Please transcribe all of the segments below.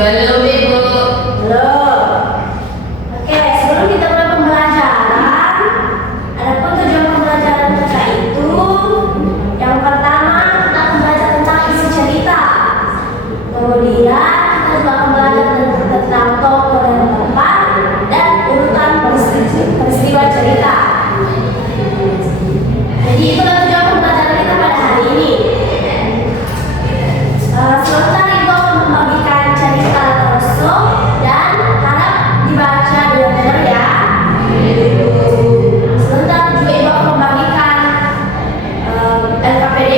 Belum, Ibu. Belum. Oke, sebelum kita mulai pembelajaran, adapun tujuan pembelajaran kita itu yang pertama kita akan belajar tentang isi cerita. Kemudian kita juga akan belajar tentang tokoh dan tempat dan urutan peristiwa cerita. Jadi itulah tujuan pembelajaran kita pada hari ini. Sebentar Ibu akan membagikan cerita tersebut dan harap dibaca dengan benar ya. Sebentar juga Ibu akan membagikan LKPD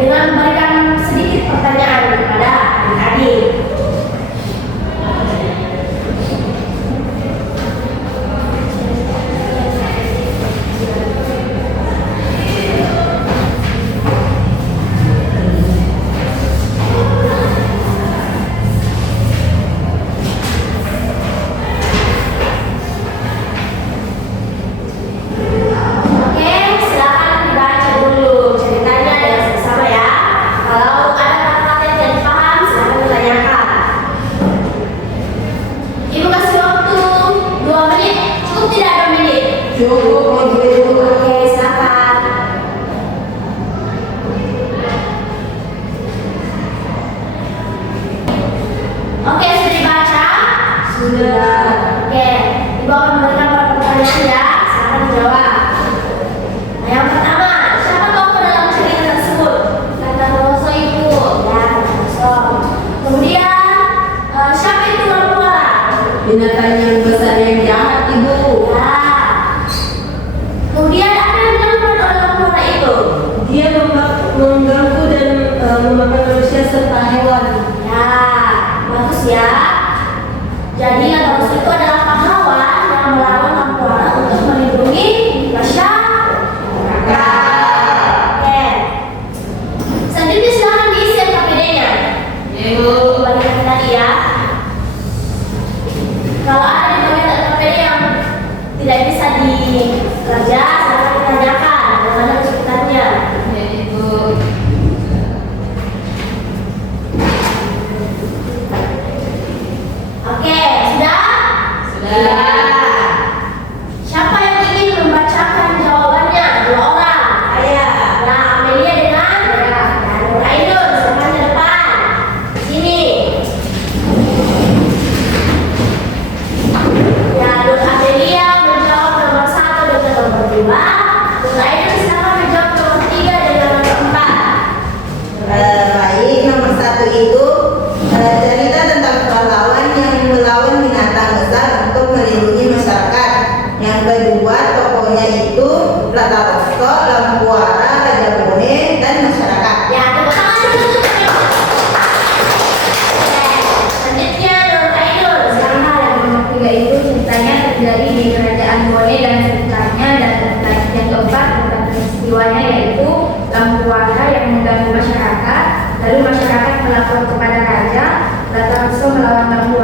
dengan memberikan sedikit pertanyaan kepada adik-adik. Oke, silakan dibaca dulu ceritanya dengan bersama ya. Kalau ada kata-kata yang tidak dipaham, silakan ditanyakan. Ibu kasih waktu 2 menit. Cukup tidak 2 menit? Cukup, Ibu. Oke, silakan. Oke, sudah dibaca? Sudah. Oke, Ibu akan memberikan beberapa pertanyaan ya. Silakan dijawab. Nah, yang pertama, siapa tokoh dalam cerita tersebut? Kata Roso Ibu. Ya, Kata Roso. Kemudian, siapa itu Lampuara? Binatang yang besar yang jahat, Ibu. Ya. Kemudian, apa yang dilakukan oleh Lampuara itu? Dia mengganggu dan memakan manusia serta hewan. Ya, bagus ya. Jadi Kata Roso itu adalah pahlawan yang melawan Lampuara untuk melindungi masyarakat. Oke. Selanjutnya silakan diisi LKPD-nya. Ibu. Bagian tadi ya. Kalau ada di bagian LKPD yang tidak bisa dikerja, silakan ditanyakan bagaimana kesulitannya. Ya, Ibu. Oke, sudah? Sudah. Siapa yang ingin membacakan jawabannya? 2 orang. Saya. Nah, Amelia dengan dan Nur Ainun, silakan ke depan. Sini. Ya, Nur Amelia menjawab nomor 1 dengan nomor 2. Nur Ainun silakan menjawab nomor 3 dengan nomor 4. Baik, nomor 1 itu cerita tentang pahlawan yang melawan binatang besar untuk melindungi masyarakat. Yang kedua, tokohnya itu Platarosto, Lampuara, Raja Bone, dan masyarakat. Ya, tepuk tangan dulu. Oke, selanjutnya Nur Ainun. Sama yang nomor 3 itu ceritanya terjadi di kerajaan Bone dan sekitarnya, dan yang keempat tentang peristiwanya yaitu Lampuara yang mengganggu masyarakat, lalu masyarakat melapor kepada raja, Platarosto melawan Lampuara